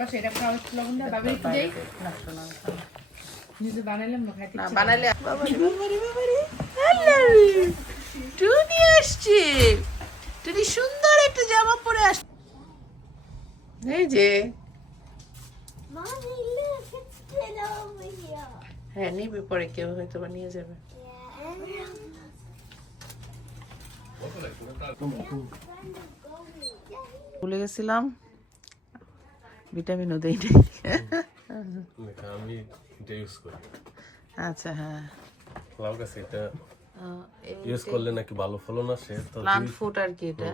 পাশে এটা খাওয়া হচ্ছে লবণ দেওয়া বাবা একটু শোনা। নিজে বানাইলাম না খাইতে বানাইলে টুনি আসছে। টুনি সুন্দর একটা জামা পরে আস এই যে. হ্যাঁ নিবি পরে কেউ হয়তো বা নিয়ে যাবে। ভুলে গেছিলাম। ভিটামিনও দেই আমি এটা ইউজ করি। আচ্ছা হ্যাঁ। লাউ গাছে এটা ইউজ করলে নাকি ভালো ফলন আসে তো প্লান্ট ফুড আর কি এটা।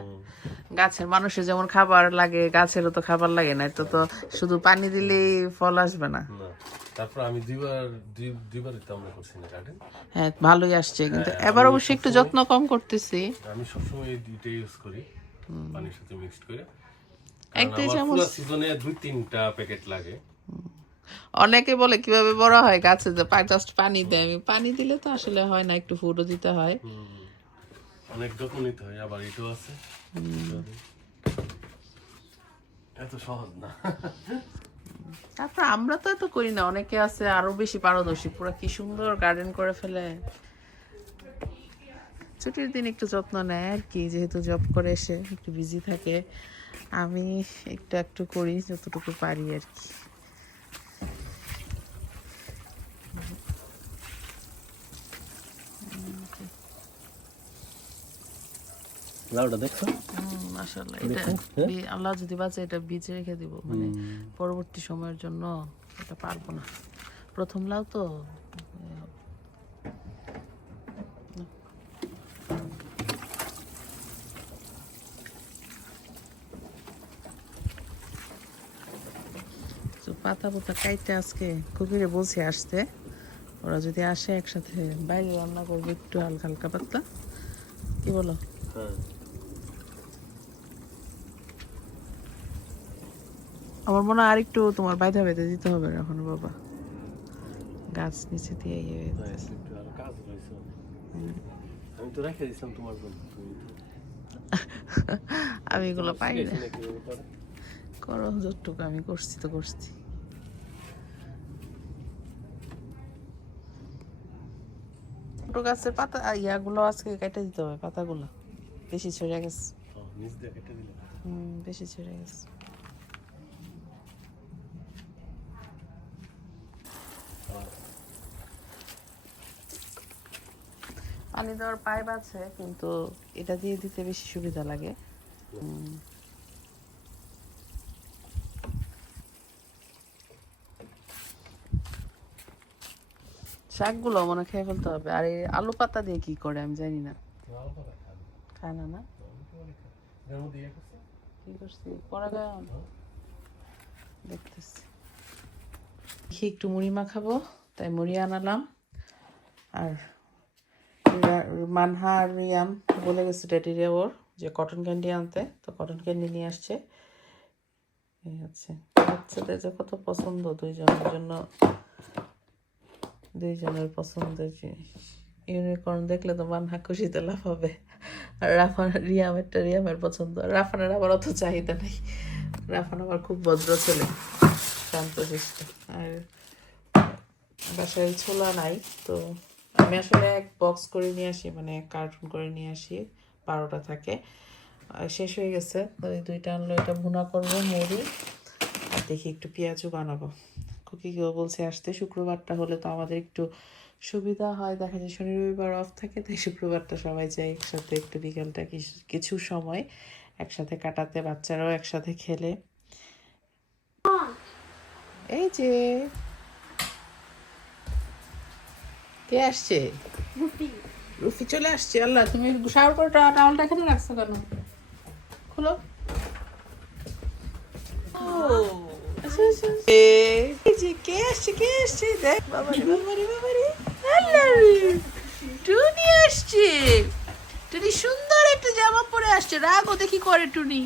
গাছের মানুষের যেমন খাবার লাগে গাছেরও তো খাবার লাগে না এটা তো শুধু পানি দিলেই ফল আসবে না। তারপর আমি দুইবার দুই- দুইবারই তো আমরা করছি না গার্ডেন হ্যাঁ ভালোই আসছে কিন্তু এবার অবশ্যই একটু যত্ন কম করতেছি। আমি সবসময় এই দুইটা ইউজ করি পানির সাথে মিক্সড করে। এক দুই চামচ সিজনে দুই তিনটা প্যাকেট লাগে। অনেকে বলে কীভাবে বড় হয় গাছে যে জাস্ট পানি দেয়। আমি পানি দিলে তো আসলে হয় না একটু ফুডও দিতে হয়। অনেক যত্ন নিতে হয় আবার এটাও আছে। এত সহজ না। তারপর আমরা তো এত করি না অনেকে আছে আরও বেশি পারদর্শী। পুরো কি সুন্দর গার্ডেন করে ফেলে। ছুটির দিন একটু যত্ন নেয় আর কি যেহেতু জব করে এসে একটু বিজি থাকে আমি একটু একটু করি যতটুকু পারি আর কি। লাউটা দেখছ? মাশাল্লাহ এটা আল্লাহ যদি বাঁচে এটা বীজে রেখে দিব মানে পরবর্তী সময়ের জন্য এটা পারব না। প্রথম লাউ তো পাতা পোতা কাইতে আজকে কুকুরে বলছি আসতে। ওরা যদি আসে একসাথে বাইরে রান্না করব একটু হালকা হালকা পাতলা। কি বলো? হ্যাঁ। আমার মনে হয় আরেকটু তোমার বাইধা বেঁধে দিতে হবে এখন বাবা। গাছ নিচে দিয়ে ইয়ে হয়ে আমি তো রেখে তোমার আমি এগুলো পাই না। করো যতটুকু আমি করছি তো করছি। ছোট গাছের পাতা ইয়াগুলো আজকে কেটে দিতে হবে পাতাগুলো। বেশি ছড়ে গেছে। হুম বেশি ছড়ে গেছে। পানি দেওয়ার পাইপ আছে কিন্তু এটা দিয়ে দিতে বেশি সুবিধা লাগে। শাকগুলো মনে খেয়ে ফেলতে হবে। আর এই আলু পাতা দিয়ে কি করে আমি জানি না। খায়? কি করছি? দেখতেছি। একটু মুড়ি মাখাবো তাই মুড়ি আনালাম। আর মানহা আর রিয়াম বলে গেছে ড্যাডিরে ওর যে কটন ক্যান্ডি আনতে তো কটন ক্যান্ডি নিয়ে আসছে। এই হচ্ছে। বাচ্চাদের যে কত পছন্দ দুইজনের জন্য। দুইজনের পছন্দের জিনিস ইউনিকর্ন দেখলে তো মানহা খুশিতে লাফাবে আর রাফান রিয়ামেরটা রিয়ামের পছন্দ। রাফানের আবার অত চাহিদা নেই। রাফান আবার খুব ভদ্র ছেলে, শান্ত শান্তশিষ্ট আর বাসায় ছোলা নাই, তো আমি আসলে এক বক্স করে নিয়ে আসি মানে কার্টুন করে নিয়ে আসি, বারোটা থাকে। শেষ হয়ে গেছে ওই দুইটা আনলো এটা ভুনা করব, মুড়ি, আর দেখি একটু পেঁয়াজও বানাবো। কুকিকেও বলছে আসতে শুক্রবারটা হলে তো আমাদের একটু সুবিধা হয়। দেখা যায় শনি রবিবার অফ থাকে তাই শুক্রবারটা সবাই যায় একসাথে একটু বিকালটা কিছু- সময় একসাথে কাটাতে বাচ্চারাও একসাথে খেলে। এই যে। কে আসছে? রুফি। চলে আসছে আল্লাহ তুমি শাওয়ার করে টাওয়ালটা এখানে রাখছো কেন? খুলো। ও। আচ্ছা, আচ্ছা, আচ্ছা। টুনি আসছে টুনি সুন্দর একটা জামা পরে আসছে রাগও দেখি করে টুনি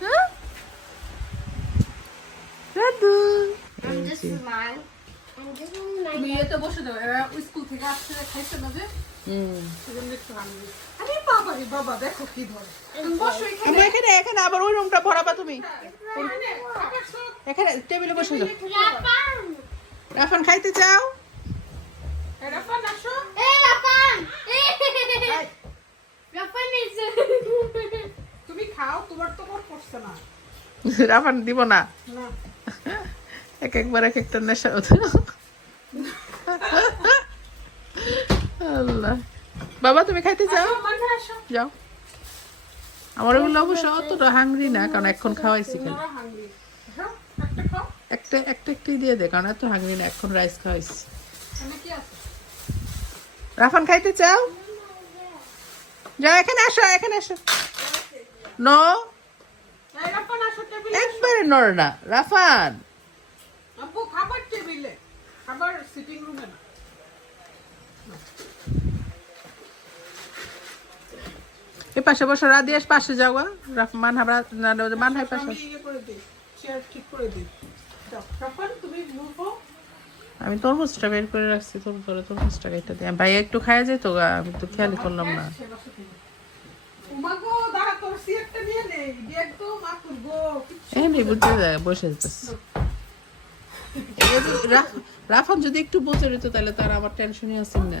হ্যাঁ দাদু বসে দাও স্কুল থেকে আসছে খাইছে না যে বাবা দেখো কি ধরে। তুমি এখানে। এখানে এখানে আবার ওই রুমটা ভরাবা তুমি। এখানে টেবিলে বসে যাও। রাফান খাইতে চাও? রাফান আসো। Rapan! তুমি খাও তোমার তো কোন করছে না। রাফান দিব না। না। এক একবার এক একটা নেশা হতো আল্লাহ। বাবা তুমি খাইতে চাও আসো যাও। আমার ওগুলো অবশ্য অতটা হাংরি না কারণ এখন খাওয়াইছি খালি। হ্যাঁ একটা একটা একটা একটাই দিয়ে দে কারণ এত হাংরি না এখন রাইস খাওয়াইছি। রাফান খাইতে চাও? যাও এখানে আসো এখানে আসো। নো? একবারে নড় না। রাফান! খাবার টেবিলে খাবার সিটিং রুমে না। এই পাশে বসো রাদিয়াস পাশে যাও গা। রাফ মানহা মানহাই পাশে। আমি ইয়ে দিই দিই। তরমুজটা বের করে রাখছি তোর ঘরে তরমুজটা কেটে দিয়ে ভাই একটু খাইয়া যেত গা আমি তো খেয়ালই করলাম না। উমাগো দাঁড়া তোর সিয়ারটা নিয়ে নে। গেট তো মা করব এখানে বুঝতে যায় বসে রাফান যদি একটু বসে রইত তাহলে তার আমার টেনশনই আছে না।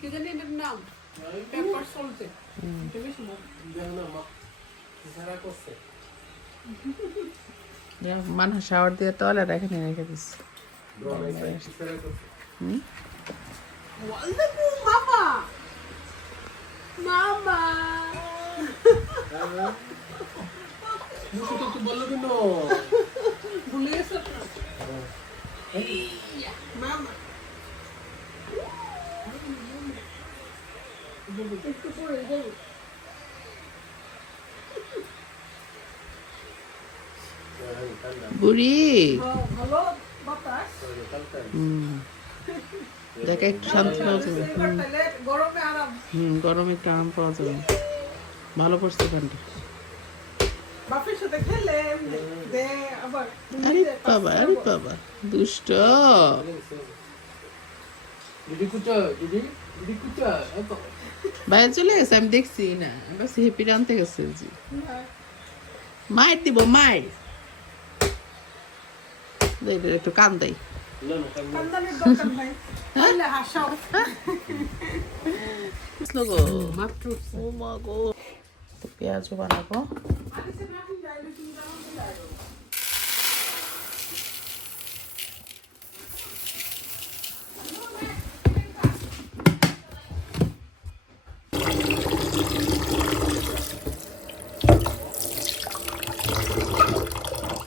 কি জানি এটার নাম? পেপার সল্টে এটা বেশি ভালো। মানহা শাওয়ার দিয়ে টয়লেট এখানে রেখে দিচ্ছে মামা মামা বলল কেন ভুলে গেছো তো? মামা একটু পরে যাব বুড়ি হ্যাঁ, ভালো বাতাস হুম দেখে একটু শান্তি পাওয়া যাবে হুম গরমে একটু আরাম পাওয়া যাবে ভালো পড়ছে আরে বাবা আরে বাবা দুষ্ট দিদি কুচা দিদি দিদি কুচা এত বাইরে চলে গেছে আমি দেখছি না। বাস হ্যাপি আনতে গেছে জি মায়ের দিব মায়ের। একটু কান দেয় পেঁয়াজও না কান্না কান্দানের দরকার নাই তাহলে হাসাও গো মাত্র ও মা গো তো পেঁয়াজও বানাবো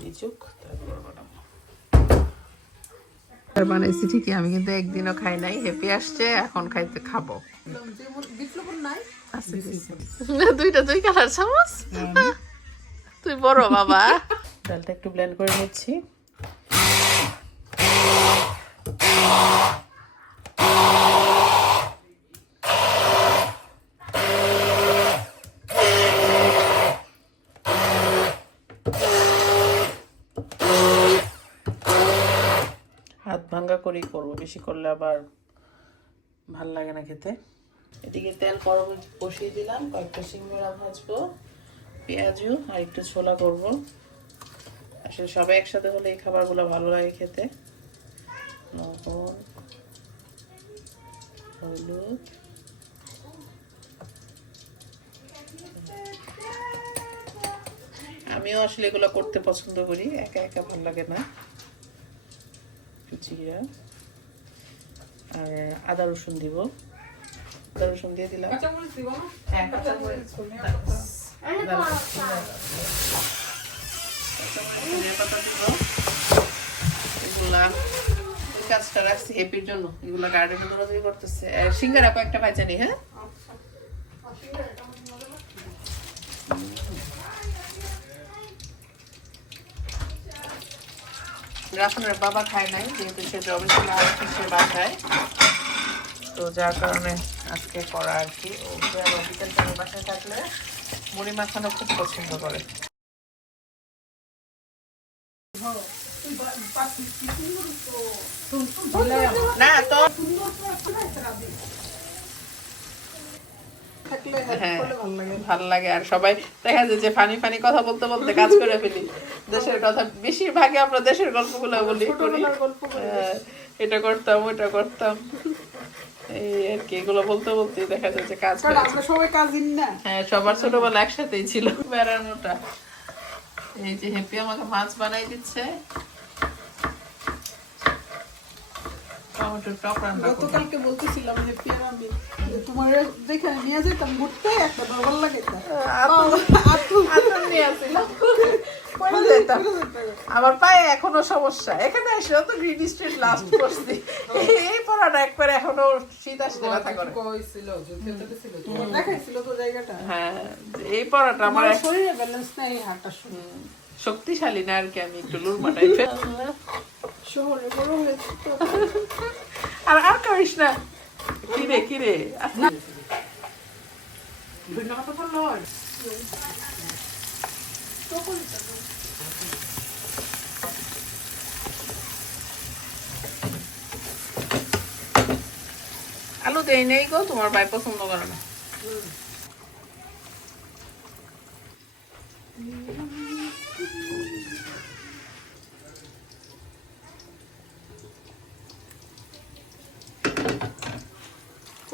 ইচুক, তারপর বানাবো। আর বানাইছি ঠিকই। আমি কিন্তু একদিনও খাই নাই হেপি আসছে এখন খাইতে খাব। দুইটা দুই কালার চামচ? তুই বড় বাবা। ডালটা একটু ব্লেন্ড করে নিচ্ছি হাত ভাঙ্গা করেই করব। বেশি করলে আবার ভালো লাগে না খেতে। এদিকে তেল গরম বসিয়ে দিলাম, কয়েকটা সিঙ্গড়া ভাজবো, পেঁয়াজু আর একটু ছোলা করব। আসলে সবাই একসাথে হলে এই খাবারগুলো ভালো লাগে খেতে। লবণ, হলুদ। আমিও আসলে এগুলো করতে পছন্দ করি, একা একা ভালো লাগে না। জিরা আর আদা রসুন দিব। আদা রসুন দিয়ে দিলাম। হ্যাঁ এগুলা কাজটা রাখছি হেপির জন্য। এগুলা গার্ডেনে দৌড়াদৌড়ি করতেছে। সিঙ্গারা কয়েকটা ভাজা নি হ্যাঁ আচ্ছা। আসলে এটা আমার মজা লাগছে। রাফানের বাবা খায় নাই যেহেতু সে জবে ছিল আর সে বাসায়। তো যার কারণে আজকে করা আর কি। ওকে আবার বিকেল টাইমে বাসায় থাকলে মুড়ি মাখানো খুব পছন্দ করে না তো হ্যাঁ ভালো লাগে। আর সবাই দেখা যায় যে ফানি ফানি কথা বলতে বলতে কাজ করে ফেলি। দেশের কথা বেশিরভাগই আমরা দেশের গল্পগুলো বলি করি। হ্যাঁ, এটা করতাম ওটা করতাম। এই আর কি এগুলো বলতে বলতে দেখা যায় যে কাজ কারণ হয়ে যায়। আমরা সবাই কাজিন না। হ্যাঁ সবার ছোটবেলা একসাথেই ছিল। বেড়ানোটা। এই যে হ্যাপি আমাকে মাছ বানাই দিচ্ছে। টমেটোর টক রান্না গতকালকে বলতেছিলাম তোমার যেখানে নিয়ে যেতাম ঘুরতে একটা ডবল লাগে তা। আতুল। আতর নিয়ে আসছিলাম। পড়ে যেতাম। আমার পায়ে এখনও সমস্যা। এখানে এসে তো গ্রিন স্ট্রিট লাস্ট করছি। এই পড়াটা একবার এখনও শীত আসতে ব্যথা করে। দেখাইছিল তো জায়গাটা। হ্যাঁ এই পড়াটা আমার শরীরে ব্যালেন্স নাই হাঁটার সময় শক্তিশালী না আর কি আমি একটু লুরমা টাইপের আর আর করিস না। কিরে কিরে? আলু দেই নেই গো তোমার ভাই পছন্দ করে না।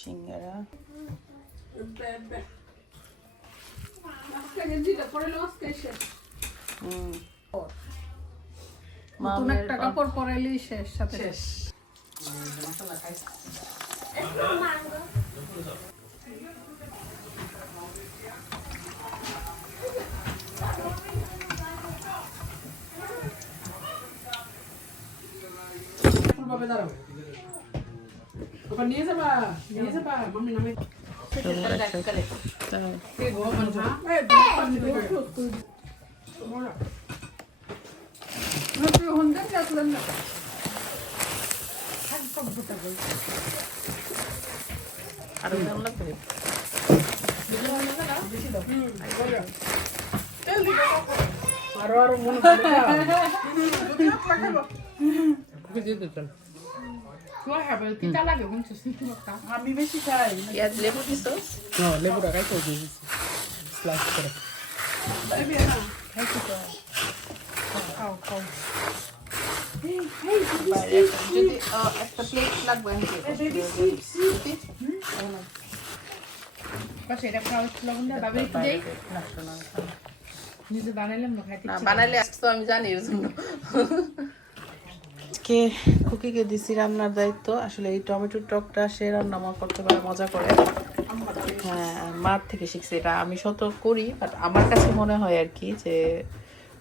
সিঙ্গারা আজকে গেঞ্জিটা পরে আজকে শেষ হুম। নতুন একটা কাপড় পরাইলেই শেষ সাথে শেষ। ভাবে দাঁড়াও নিয়ে যাবা নিয়ে যাবা। মাম্মি নামে। আসলেন না আরও আরও আরও মনে আমি বেশি খাই পেঁয়াজ লেবু দিছস লেবুটা খাইতে দিয়েছি স্লাইস করে যদি একটা প্লেট লাগবে। নিজে বানাইলাম না খাইতে বানাইলে আজকে তো আমি জানি এর জন্য আজকে কুকিকে দিছি রান্নার দায়িত্ব। আসলে এই টমেটোর টকটা সে রান্না মা করতে পারে মজা করে। হ্যাঁ মার থেকে শিখছি এটা। আমি শত করি বাট আমার কাছে মনে হয় আর কি যে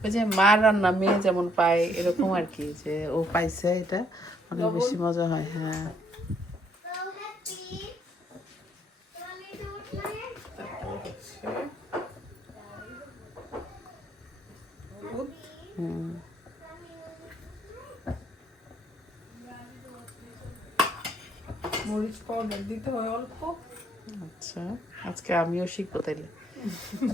ওই যে মার রান্না মেয়ে যেমন পায় এরকম আর কি যে ও পাইছে এটা। অনেক বেশি মজা হয় হ্যাঁ। হুম। মরিচ পাউডার দিতে হয় অল্প। আচ্ছা আজকে আমিও শিখব তাইলে।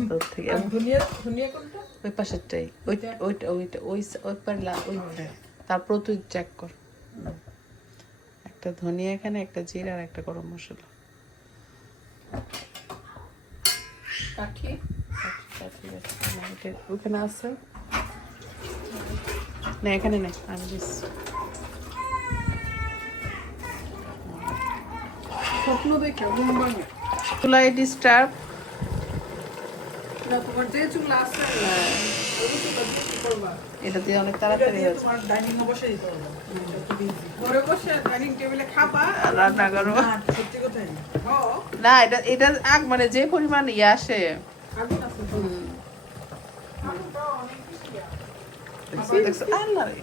তোর থেকে ধনিয়া ধনিয়া কোনটা? ওই পাশেরটাই। ওইটা ওইটা ওইটা ওই ওই পারলা ওইটা তারপর তুই চেক কর। একটা ধনিয়া এখানে একটা জিরা আর একটা গরম মশলা। কাঠি? আছে। ওখানে আছে? না এখানে নেই। আমি দিচ্ছি। স্বপ্ন দেখে ঘুম ভাঙে চুলাই ডিস্টার্ব না? এটা দিয়ে অনেক এটা তাড়াতাড়ি রান্না করো। না, আগ মানে যে পরিমাণ ইয়ে আসে? আল্লাহ রে।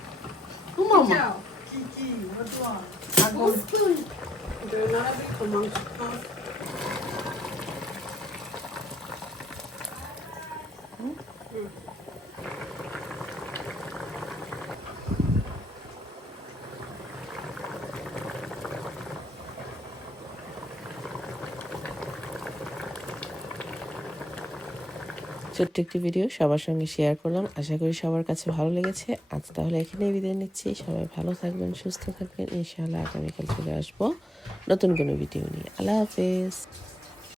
ছোট্ট একটি ভিডিও সবার সঙ্গে শেয়ার করলাম। আশা করি সবার কাছে ভালো লেগেছে। আজ তাহলে এখানেই বিদায় নিচ্ছি। সবাই ভালো থাকবেন, সুস্থ থাকবেন। ইনশাআল্লাহ আগামীকাল চলে আসব। নতুন কোনো ভিডিও নিয়ে। আল্লাহ হাফেজ।